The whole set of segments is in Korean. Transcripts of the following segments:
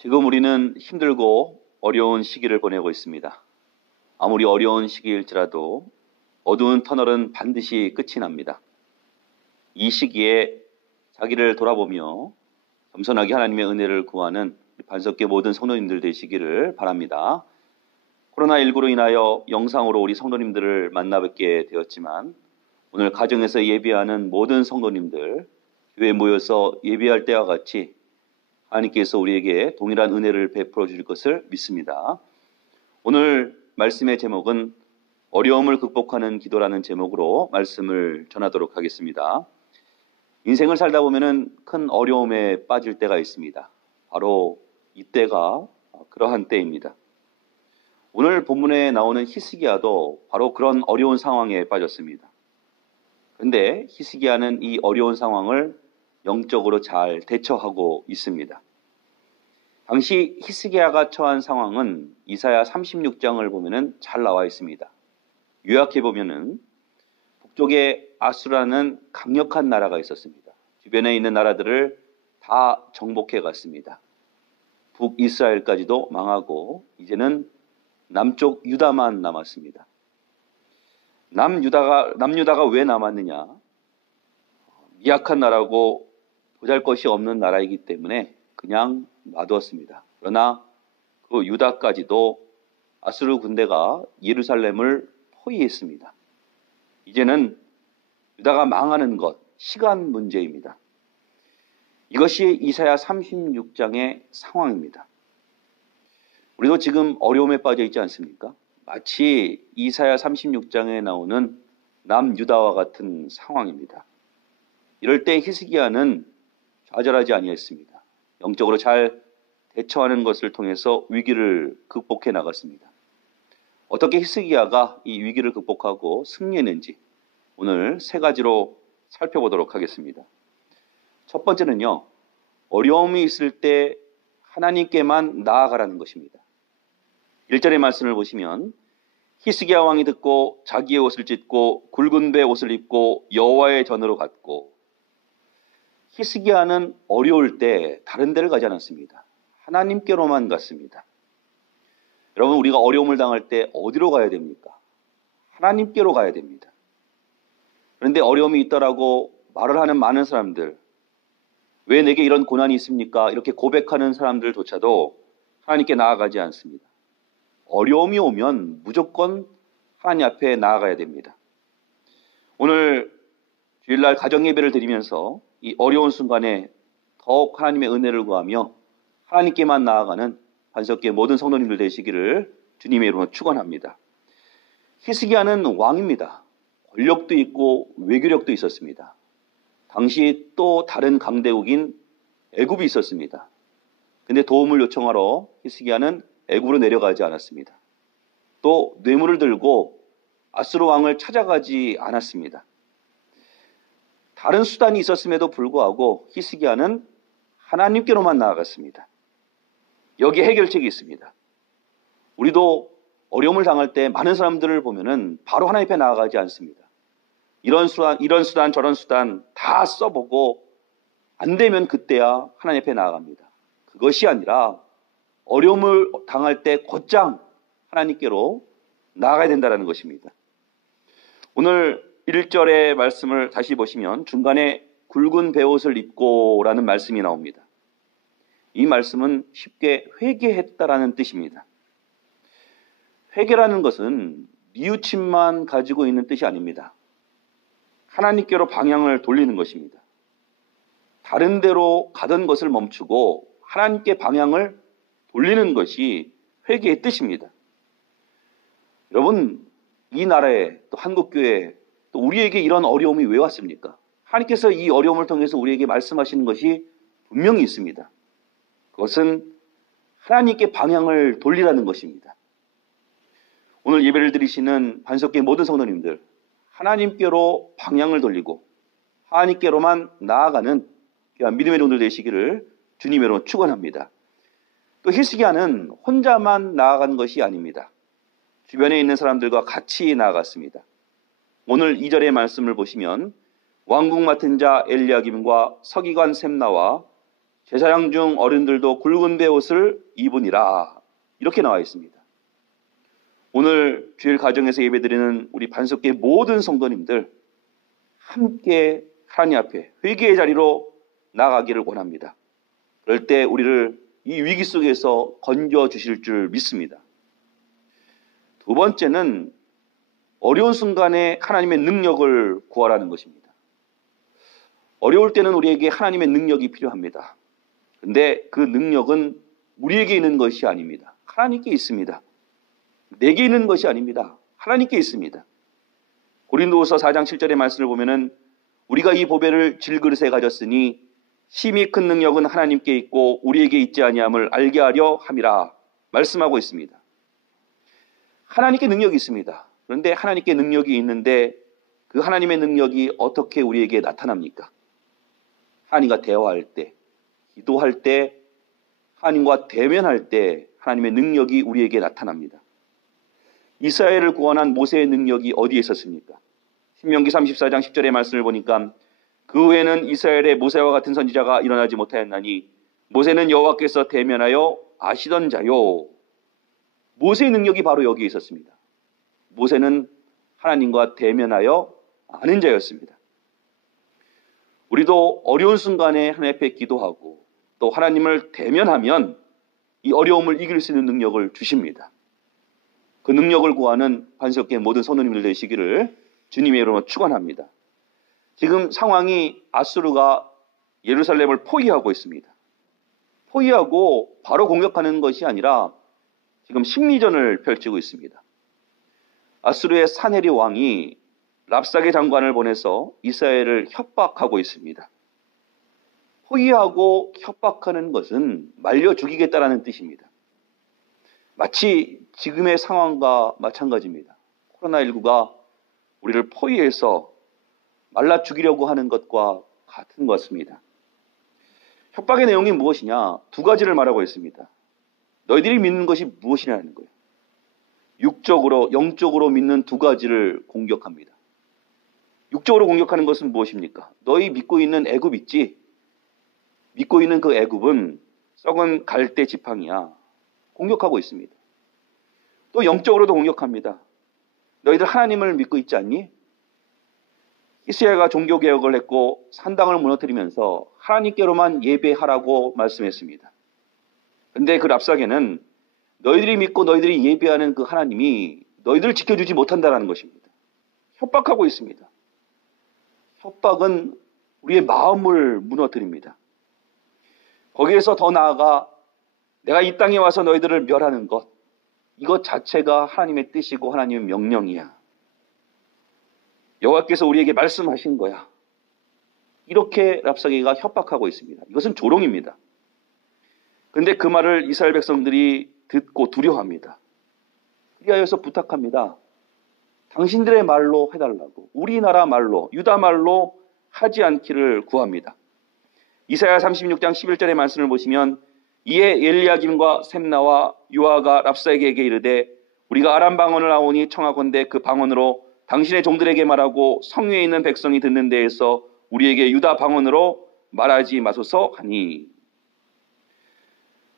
지금 우리는 힘들고 어려운 시기를 보내고 있습니다. 아무리 어려운 시기일지라도 어두운 터널은 반드시 끝이 납니다. 이 시기에 자기를 돌아보며 겸손하게 하나님의 은혜를 구하는 반석계 모든 성도님들 되시기를 바랍니다. 코로나19로 인하여 영상으로 우리 성도님들을 만나 뵙게 되었지만 오늘 가정에서 예배하는 모든 성도님들, 교회에 모여서 예배할 때와 같이 하나님께서 우리에게 동일한 은혜를 베풀어 주실 것을 믿습니다. 오늘 말씀의 제목은 어려움을 극복하는 기도라는 제목으로 말씀을 전하도록 하겠습니다. 인생을 살다 보면은 큰 어려움에 빠질 때가 있습니다. 바로 이때가 그러한 때입니다. 오늘 본문에 나오는 히스기야도 바로 그런 어려운 상황에 빠졌습니다. 그런데 히스기야는 이 어려운 상황을 영적으로 잘 대처하고 있습니다. 당시 히스기야가 처한 상황은 이사야 36장을 보면은 잘 나와 있습니다. 요약해 보면은 북쪽에 아수라는 강력한 나라가 있었습니다. 주변에 있는 나라들을 다 정복해 갔습니다. 북이스라엘까지도 망하고 이제는 남쪽 유다만 남았습니다. 남유다가 왜 남았느냐? 미약한 나라고 보잘것이 없는 나라이기 때문에 그냥 놔두었습니다. 그러나 그 유다까지도 아수르 군대가 예루살렘을 포위했습니다. 이제는 유다가 망하는 것, 시간 문제입니다. 이것이 이사야 36장의 상황입니다. 우리도 지금 어려움에 빠져 있지 않습니까? 마치 이사야 36장에 나오는 남유다와 같은 상황입니다. 이럴 때 히스기야는 좌절하지 아니했습니다. 영적으로 잘 대처하는 것을 통해서 위기를 극복해 나갔습니다. 어떻게 히스기야가 이 위기를 극복하고 승리했는지 오늘 세 가지로 살펴보도록 하겠습니다. 첫 번째는요, 어려움이 있을 때 하나님께만 나아가라는 것입니다. 1절의 말씀을 보시면 히스기야 왕이 듣고 자기의 옷을 찢고 굵은 배 옷을 입고 여호와의 전으로 갔고, 히스기야는 어려울 때 다른 데를 가지 않았습니다. 하나님께로만 갔습니다. 여러분, 우리가 어려움을 당할 때 어디로 가야 됩니까? 하나님께로 가야 됩니다. 그런데 어려움이 있다라고 말을 하는 많은 사람들, 왜 내게 이런 고난이 있습니까? 이렇게 고백하는 사람들조차도 하나님께 나아가지 않습니다. 어려움이 오면 무조건 하나님 앞에 나아가야 됩니다. 오늘 주일날 가정예배를 드리면서 이 어려운 순간에 더욱 하나님의 은혜를 구하며 하나님께만 나아가는 반석계 모든 성도님들 되시기를 주님의 이름으로 축원합니다. 히스기야는 왕입니다. 권력도 있고 외교력도 있었습니다. 당시 또 다른 강대국인 애굽이 있었습니다. 근데 도움을 요청하러 히스기야는 애굽으로 내려가지 않았습니다. 또 뇌물을 들고 아수르 왕을 찾아가지 않았습니다. 다른 수단이 있었음에도 불구하고 히스기야는 하나님께로만 나아갔습니다. 여기에 해결책이 있습니다. 우리도 어려움을 당할 때 많은 사람들을 보면은 바로 하나님 앞에 나아가지 않습니다. 이런 수단 저런 수단 다 써보고 안 되면 그때야 하나님 앞에 나아갑니다. 그것이 아니라 어려움을 당할 때 곧장 하나님께로 나아가야 된다는 것입니다. 오늘 1절의 말씀을 다시 보시면 중간에 굵은 베옷을 입고 라는 말씀이 나옵니다. 이 말씀은 쉽게 회개했다라는 뜻입니다. 회개라는 것은 뉘우침만 가지고 있는 뜻이 아닙니다. 하나님께로 방향을 돌리는 것입니다. 다른 데로 가던 것을 멈추고 하나님께 방향을 돌리는 것이 회개의 뜻입니다. 여러분, 이 나라에 또 한국교회에 또 우리에게 이런 어려움이 왜 왔습니까? 하나님께서 이 어려움을 통해서 우리에게 말씀하시는 것이 분명히 있습니다. 그것은 하나님께 방향을 돌리라는 것입니다. 오늘 예배를 드리시는 반석계 모든 성도님들, 하나님께로 방향을 돌리고 하나님께로만 나아가는 믿음의 종들 되시기를 주님으로 축원합니다. 또 히스기야는 혼자만 나아간 것이 아닙니다. 주변에 있는 사람들과 같이 나아갔습니다. 오늘 2절의 말씀을 보시면 왕궁 맡은 자 엘리야김과 서기관 셈나와 제사장 중 어른들도 굵은 베옷을 입으니라. 이렇게 나와 있습니다. 오늘 주일 가정에서 예배드리는 우리 반석교회 모든 성도님들 함께 하나님 앞에 회개의 자리로 나가기를 원합니다. 그럴 때 우리를 이 위기 속에서 건져주실 줄 믿습니다. 두 번째는 어려운 순간에 하나님의 능력을 구하라는 것입니다. 어려울 때는 우리에게 하나님의 능력이 필요합니다. 그런데 그 능력은 우리에게 있는 것이 아닙니다. 하나님께 있습니다. 내게 있는 것이 아닙니다. 하나님께 있습니다. 고린도후서 4장 7절의 말씀을 보면은 우리가 이 보배를 질그릇에 가졌으니 심히 큰 능력은 하나님께 있고 우리에게 있지 아니함을 알게 하려 함이라 말씀하고 있습니다. 하나님께 능력이 있습니다. 그런데 하나님께 능력이 있는데 그 하나님의 능력이 어떻게 우리에게 나타납니까? 하나님과 대화할 때, 기도할 때, 하나님과 대면할 때 하나님의 능력이 우리에게 나타납니다. 이스라엘을 구원한 모세의 능력이 어디에 있었습니까? 신명기 34장 10절의 말씀을 보니까 그 후에는 이스라엘의 모세와 같은 선지자가 일어나지 못하였나니 모세는 여호와께서 대면하여 아시던 자요. 모세의 능력이 바로 여기에 있었습니다. 모세는 하나님과 대면하여 아는 자였습니다. 우리도 어려운 순간에 하나님 앞에 기도하고 또 하나님을 대면하면 이 어려움을 이길 수 있는 능력을 주십니다. 그 능력을 구하는 반석교회 모든 성도님들 되시기를 주님의 이름으로 축원합니다. 지금 상황이 아수르가 예루살렘을 포위하고 있습니다. 포위하고 바로 공격하는 것이 아니라 지금 심리전을 펼치고 있습니다. 아수르의 사네리 왕이 랍사게 장관을 보내서 이스라엘을 협박하고 있습니다. 포위하고 협박하는 것은 말려 죽이겠다라는 뜻입니다. 마치 지금의 상황과 마찬가지입니다. 코로나19가 우리를 포위해서 말라 죽이려고 하는 것과 같은 것 같습니다. 협박의 내용이 무엇이냐? 두 가지를 말하고 있습니다. 너희들이 믿는 것이 무엇이냐는 거예요. 육적으로, 영적으로 믿는 두 가지를 공격합니다. 육적으로 공격하는 것은 무엇입니까? 너희 믿고 있는 애굽 있지? 믿고 있는 그 애굽은 썩은 갈대 지팡이야. 공격하고 있습니다. 또 영적으로도 공격합니다. 너희들 하나님을 믿고 있지 않니? 히스야가 종교개혁을 했고 산당을 무너뜨리면서 하나님께로만 예배하라고 말씀했습니다. 그런데 그 랍사게는 너희들이 믿고 너희들이 예배하는 그 하나님이 너희들을 지켜주지 못한다는 것입니다. 협박하고 있습니다. 협박은 우리의 마음을 무너뜨립니다. 거기에서 더 나아가 내가 이 땅에 와서 너희들을 멸하는 것, 이것 자체가 하나님의 뜻이고 하나님의 명령이야. 여호와께서 우리에게 말씀하신 거야. 이렇게 랍사게가 협박하고 있습니다. 이것은 조롱입니다. 그런데 그 말을 이스라엘 백성들이 듣고 두려워합니다. 그리하여서 부탁합니다. 당신들의 말로 해달라고. 우리나라 말로, 유다 말로 하지 않기를 구합니다. 이사야 36장 11절의 말씀을 보시면 이에 엘리야김과 셈나와 요아가 랍사게에게 이르되 우리가 아람 방언을 하오니 청하건대 그 방언으로 당신의 종들에게 말하고 성위에 있는 백성이 듣는 데에서 우리에게 유다 방언으로 말하지 마소서 하니.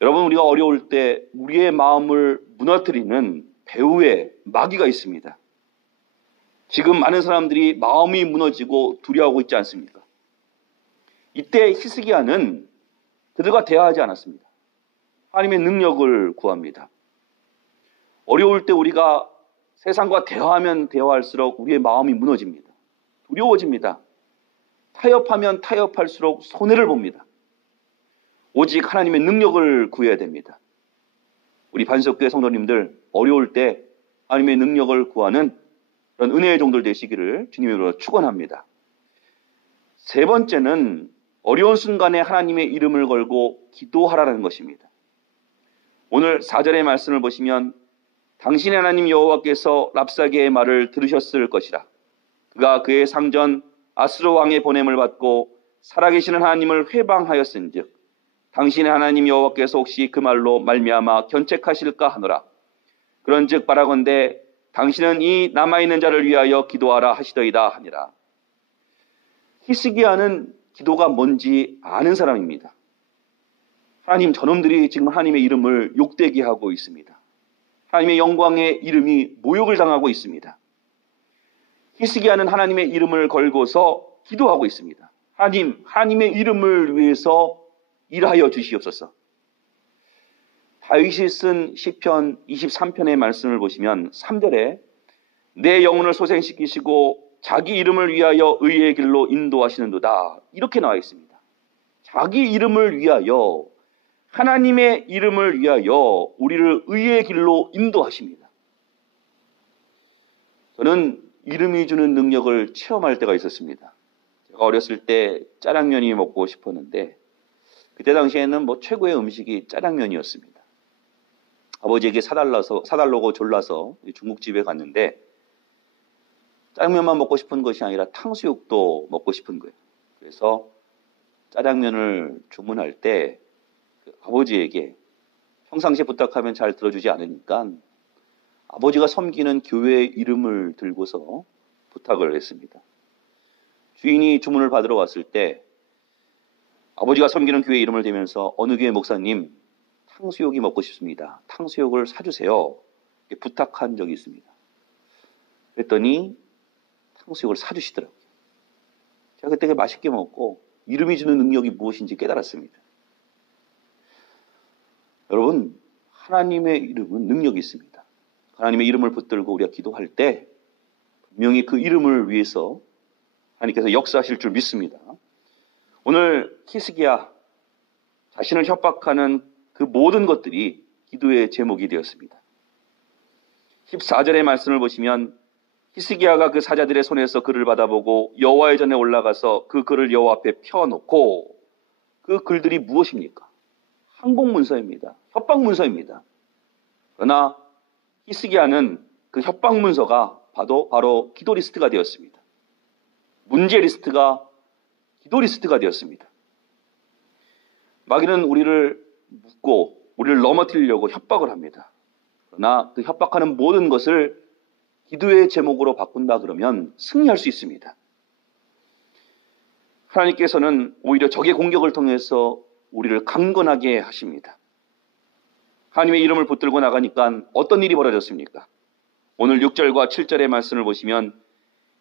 여러분, 우리가 어려울 때 우리의 마음을 무너뜨리는 배후에 마귀가 있습니다. 지금 많은 사람들이 마음이 무너지고 두려워하고 있지 않습니까? 이때 히스기야는 그들과 대화하지 않았습니다. 하나님의 능력을 구합니다. 어려울 때 우리가 세상과 대화하면 대화할수록 우리의 마음이 무너집니다. 두려워집니다. 타협하면 타협할수록 손해를 봅니다. 오직 하나님의 능력을 구해야 됩니다. 우리 반석교회 성도님들 어려울 때 하나님의 능력을 구하는 그런 은혜의 종들 되시기를 주님으로 축원합니다. 세 번째는 어려운 순간에 하나님의 이름을 걸고 기도하라는 것입니다. 오늘 4절의 말씀을 보시면 당신의 하나님 여호와께서 랍사게의 말을 들으셨을 것이라. 그가 그의 상전 아수르 왕의 보냄을 받고 살아계시는 하나님을 회방하였은즉 당신의 하나님 여호와께서 혹시 그 말로 말미암아 견책하실까 하노라. 그런즉 바라건대 당신은 이 남아있는 자를 위하여 기도하라 하시더이다 하니라. 히스기야는 기도가 뭔지 아는 사람입니다. 하나님, 저놈들이 지금 하나님의 이름을 욕되게 하고 있습니다. 하나님의 영광의 이름이 모욕을 당하고 있습니다. 히스기야는 하나님의 이름을 걸고서 기도하고 있습니다. 하나님, 하나님의 이름을 위해서 일하여 주시옵소서. 다윗이 쓴 시편 23편의 말씀을 보시면 3절에 내 영혼을 소생시키시고 자기 이름을 위하여 의의 길로 인도하시는도다, 이렇게 나와 있습니다. 자기 이름을 위하여, 하나님의 이름을 위하여 우리를 의의 길로 인도하십니다. 저는 이름이 주는 능력을 체험할 때가 있었습니다. 제가 어렸을 때 짜장면이 먹고 싶었는데 그때 당시에는 최고의 음식이 짜장면이었습니다. 아버지에게 사달라고 졸라서 중국집에 갔는데 짜장면만 먹고 싶은 것이 아니라 탕수육도 먹고 싶은 거예요. 그래서 짜장면을 주문할 때 아버지에게 평상시에 부탁하면 잘 들어주지 않으니까 아버지가 섬기는 교회의 이름을 들고서 부탁을 했습니다. 주인이 주문을 받으러 왔을 때 아버지가 섬기는 교회 이름을 대면서 어느 교회 목사님, 탕수육이 먹고 싶습니다. 탕수육을 사주세요. 이렇게 부탁한 적이 있습니다. 그랬더니 탕수육을 사주시더라고요. 제가 그때 맛있게 먹고 이름이 주는 능력이 무엇인지 깨달았습니다. 여러분, 하나님의 이름은 능력이 있습니다. 하나님의 이름을 붙들고 우리가 기도할 때 분명히 그 이름을 위해서 하나님께서 역사하실 줄 믿습니다. 오늘 히스기야 자신을 협박하는 그 모든 것들이 기도의 제목이 되었습니다. 14절의 말씀을 보시면 히스기야가 그 사자들의 손에서 글을 받아보고 여호와의 전에 올라가서 그 글을 여호와 앞에 펴놓고, 그 글들이 무엇입니까? 항복문서입니다. 협박문서입니다. 그러나 히스기야는 그 협박문서가 바로 기도 리스트가 되었습니다. 문제 리스트가 기도 리스트가 되었습니다. 마귀는 우리를 묶고 우리를 넘어뜨리려고 협박을 합니다. 그러나 그 협박하는 모든 것을 기도의 제목으로 바꾼다 그러면 승리할 수 있습니다. 하나님께서는 오히려 적의 공격을 통해서 우리를 강건하게 하십니다. 하나님의 이름을 붙들고 나가니까 어떤 일이 벌어졌습니까? 오늘 6절과 7절의 말씀을 보시면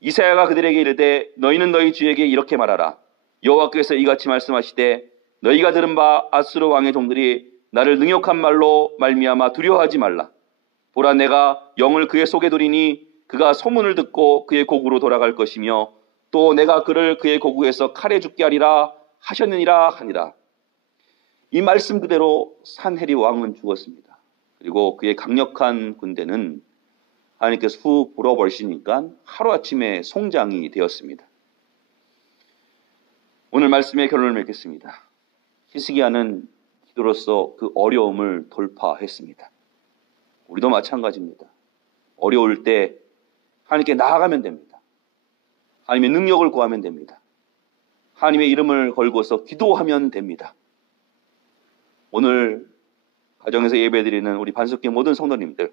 이사야가 그들에게 이르되 너희는 너희 주에게 이렇게 말하라. 여호와께서 이같이 말씀하시되 너희가 들은 바 아수르 왕의 종들이 나를 능욕한 말로 말미암아 두려워하지 말라. 보라, 내가 영을 그의 속에 두리니 그가 소문을 듣고 그의 고국으로 돌아갈 것이며 또 내가 그를 그의 고국에서 칼에 죽게 하리라 하셨느니라 하니라. 이 말씀 그대로 산헤립 왕은 죽었습니다. 그리고 그의 강력한 군대는 하나님께서 후 불어버리시니까 하루아침에 송장이 되었습니다. 오늘 말씀의 결론을 맺겠습니다. 히스기야는 기도로서 그 어려움을 돌파했습니다. 우리도 마찬가지입니다. 어려울 때 하나님께 나아가면 됩니다. 하나님의 능력을 구하면 됩니다. 하나님의 이름을 걸고서 기도하면 됩니다. 오늘 가정에서 예배드리는 우리 반석교 모든 성도님들,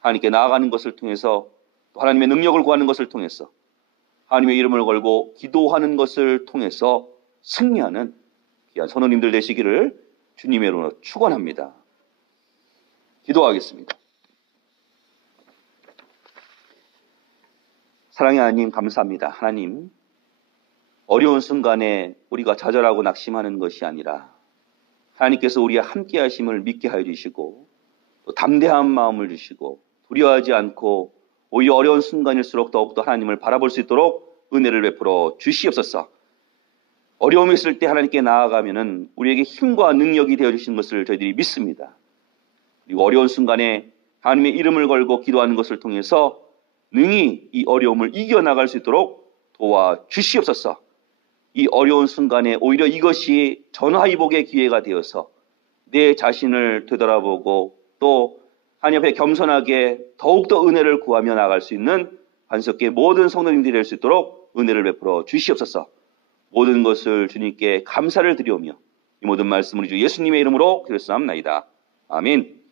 하나님께 나아가는 것을 통해서, 또 하나님의 능력을 구하는 것을 통해서, 하나님의 이름을 걸고 기도하는 것을 통해서 승리하는 귀한 성도님들 되시기를 주님의 이름으로 축원합니다. 기도하겠습니다. 사랑의 하나님, 감사합니다. 하나님, 어려운 순간에 우리가 좌절하고 낙심하는 것이 아니라 하나님께서 우리와 함께 하심을 믿게 하여 주시고, 또 담대한 마음을 주시고 두려워하지 않고 오히려 어려운 순간일수록 더욱더 하나님을 바라볼 수 있도록 은혜를 베풀어 주시옵소서. 어려움이 있을 때 하나님께 나아가면은 우리에게 힘과 능력이 되어 주시는 것을 저희들이 믿습니다. 그리고 어려운 순간에 하나님의 이름을 걸고 기도하는 것을 통해서 능히 이 어려움을 이겨나갈 수 있도록 도와주시옵소서. 이 어려운 순간에 오히려 이것이 전화위복의 기회가 되어서 내 자신을 되돌아보고 또 하나님 앞에 겸손하게 더욱더 은혜를 구하며 나아갈 수 있는 반석계 모든 성도님들이 될 수 있도록 은혜를 베풀어 주시옵소서. 모든 것을 주님께 감사를 드리오며 이 모든 말씀을 주 예수님의 이름으로 기도했사옵나이다. 아멘.